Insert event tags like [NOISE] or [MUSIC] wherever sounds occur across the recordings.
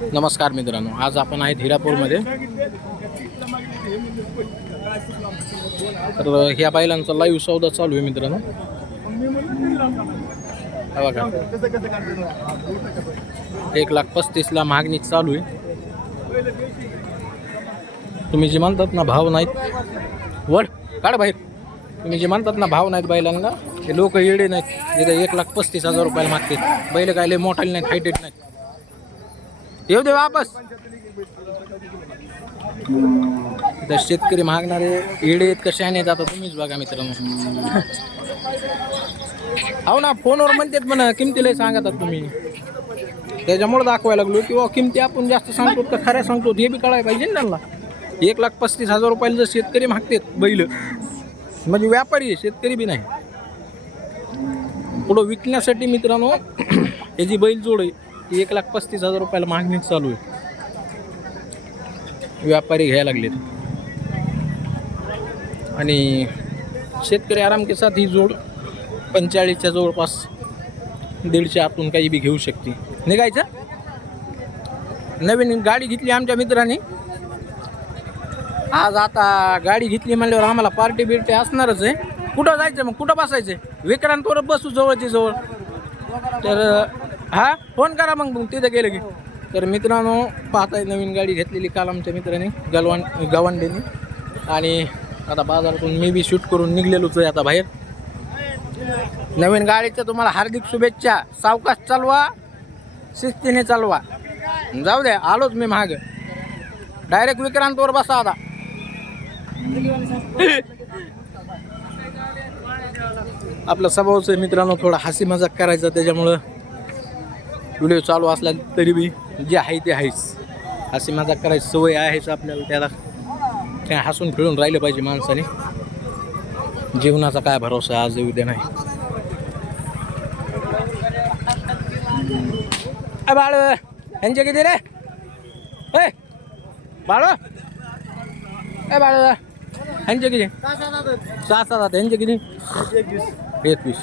नमस्कार मित्रांनो आज आपण आहे हिरापूरमध्ये. तर ह्या बैलांचा लाईव्ह सौदा चालू आहे मित्रांनो. बघा. एक लाख पस्तीसला मागणी चालू आहे. तुम्ही जे म्हणतात ना भाव नाहीत. वड काढ बाहेर. तुम्ही जे म्हणतात ना भाव नाहीत बैलांना ते लोक येडे नाहीत. इथे एक लाख पस्तीस हजार रुपयाला मागतात बैल काय लय मोठाले नाहीत हायटेड नाहीत. येऊ दे वापस. तर शेतकरी मागणारे येडे आहेत कसे आहेत आता तुम्हीच बघा मित्रांनो. हो ना फोनवर म्हणतात म्हणा किमतीला सांगतात तुम्ही. त्याच्यामुळे दाखवायला लागलो किंवा किमती आपण जास्त सांगतो का खऱ्या सांगतो हे बी कळायला पाहिजे ना त्यांना. एक लाख पस्तीस हजार रुपयाला जर शेतकरी मागतात बैल म्हणजे व्यापारी आहे शेतकरी बी नाही. पुढं विकण्यासाठी मित्रांनो [CLEARS THROAT] हे जी बैल जोड आहे ती एक लाख पस्तीस हजार रुपयाला मागणी चालू आहे. व्यापारी घ्यायला लागलेत. आणि शेतकरी आराम के साथ ही जोड पंचेचाळीसच्या जवळपास दीडशे आतून काही बी घेऊ शकते निघायचं? नवीन गाडी घेतली आमच्या मित्राने. आज आता गाडी घेतली म्हणल्यावर आम्हाला पार्टी बिर्टी असणारच आहे. कुठं जायचं मग? कुठं बसायचं? विक्रांतवर बसू जवळची जवळ. तर हा? फोन करा मग मग तिथं गेलं की. तर मित्रांनो पाहताय नवीन गाडी घेतलेली काल आमच्या मित्राने गलवान गवांडेने. आणि आता बाजारातून मी बी शूट करून निघलेलोच आहे आता बाहेर. नवीन गाडीच्या तुम्हाला हार्दिक शुभेच्छा. सावकाश चालवा शिस्तीने चालवा. जाऊ द्या आलोच मी महाग डायरेक्ट विक्रांतवर बसा आता. आपलं स्वभावचं आहे मित्रांनो थोडा हसी मजाक करायचा त्याच्यामुळं व्हिडिओ चालू असला तरी बी जे आहे ते आहेच. हसी मजाक करायची सवय आहेच आपल्याला त्याला. काय हसून खेळून राहिलं पाहिजे माणसाने. जीवनाचा काय भरोसा आज उद्या नाही. अ बाळ यांचे किती रे? ए बाळ. ए बाळ यांचे किती? सहा सात यांचे किती? एकवीस.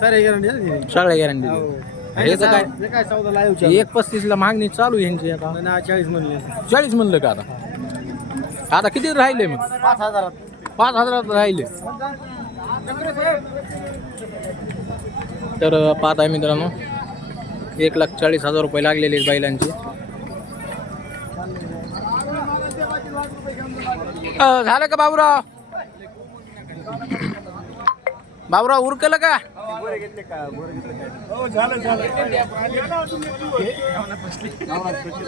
सगळ्या गॅरंटी हे तर काय काय चौदा लाईव्ह एक पस्तीसला मागणी चालू आहे यांची आता. चाळीस म्हणले. चाळीस म्हणलं का आता? आता किती राहिले मग? पाच हजारात. पाच हजारात राहिले. तर पाहत आहे मित्रांनो एक लाख चाळीस हजार रुपये लागलेले आहेत बैलांचे. अ, झालं का बाबूराव? बाबूराव उरकलं का?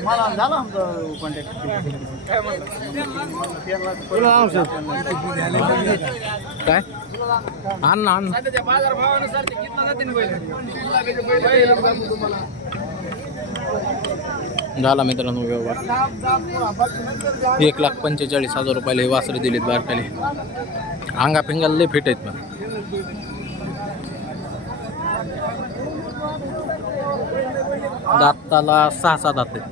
मला झालं आमचं कॉन्टॅक्ट काय? आण ना आण ना. झाला मित्रांनो व्यवहार. एक लाख पंचेचाळीस हजार रुपयाला हे वासरे दिलेत बारकाले. अंगा फिंगाला लय फिट आहेत पण. दाताला सहा सहा दात आहेत.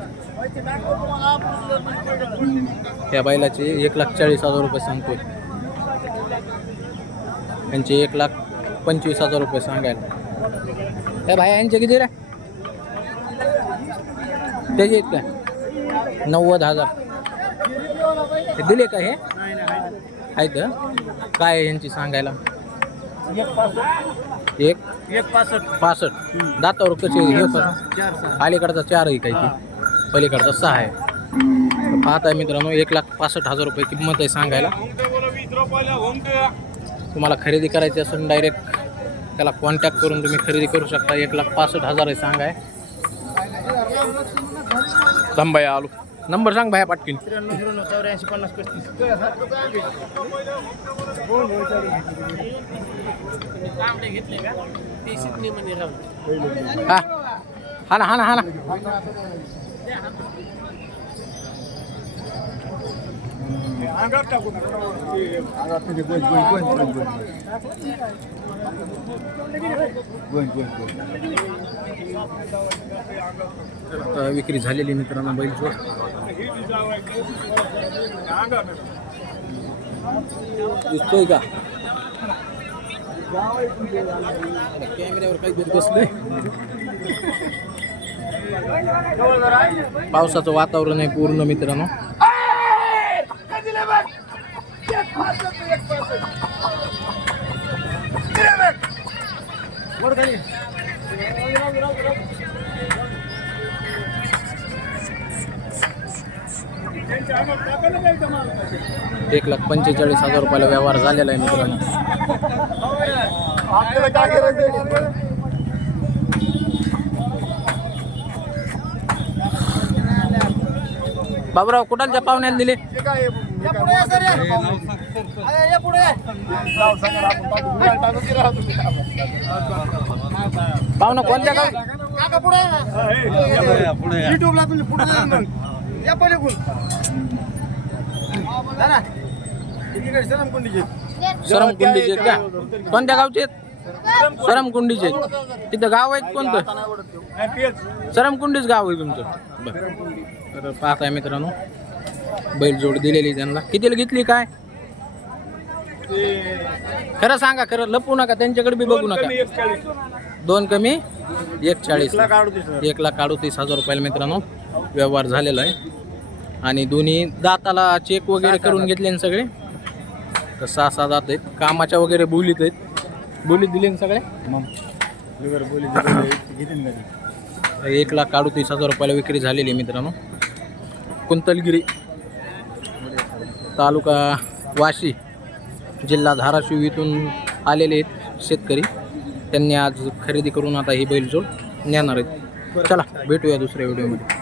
त्या बैलाचे एक लाख चाळीस हजार रुपये सांगतोय. यांचे एक लाख पंचवीस हजार रुपये सांगायला. काय भाई यांचे किती रे? त्याचे आहेत काय नव्वद हजार. दिले का हे? आहेत काय आहे यांची सांगायला? एक एक पासष्ट. पासष्ट. दातावर कसे हे कर चार सहा. अलीकडचा चार आहे काही ती. पलीकडचा सहा आहे. पाहताय मित्रांनो एक लाख पासष्ट हजार रुपये किंमत आहे सांगायला. तुम्हाला खरेदी करायची असेल डायरेक्ट त्याला कॉन्टॅक्ट करून तुम्ही खरेदी करू शकता. एक लाख पासष्ट हजार आहे सांगाय. थांब बाया आलो. नंबर सांग भाया पाटकीन त्र्याण्णव झिरो नऊ चौऱ्याऐंशी पन्नास पस्तीस हा. हा ना हा ना हा ना. आता विक्री झालेली मित्रांनो बैल जोड. दिसतोय का? कॅमेऱ्यावर काही बसले पावसाचं वातावरण आहे पूर्ण मित्रांनो. एक लाख पंचेचाळीस हजार रुपयाला व्यवहार झालेला आहे मित्रांनो. बाबूराव कुठालच्या पाहुण्याला दिले? पाहुणा कोणत्या सरम कुंडीचे का? कोणत्या गावचे आहेत? सरमकुंडीचे तिथं गाव आहे कोणतं? सरमकुंडीच गाव आहे तुमचं. तर पाहताय मित्रांनो बैलजोड दिलेली त्यांना. कितीला घेतली काय? खरं सांगा खरं लपू नका त्यांच्याकडे बी बघू नका. दोन कमी एक चाळीस. एक लाख अडतीस हजार. रुपयाला मित्रांनो व्यवहार झालेला आहे. आणि दोन्ही दाताला चेक वगैरे करून घेतले ना सगळे? तर सहा सहा दात आहेत. कामाच्या वगैरे बोलीत आहेत. बोलीत दिले ना सगळे? एक लाख अडतीस हजार रुपयाला विक्री झालेली आहे मित्रांनो. कुंतलगिरी तालुका वाशी जिल्हा धाराशिव इथून आलेले आहेत शेतकरी. त्यांनी आज खरेदी करून आता ही बैलजोड नेणार आहेत. चला भेटूया दुसऱ्या व्हिडिओमध्ये.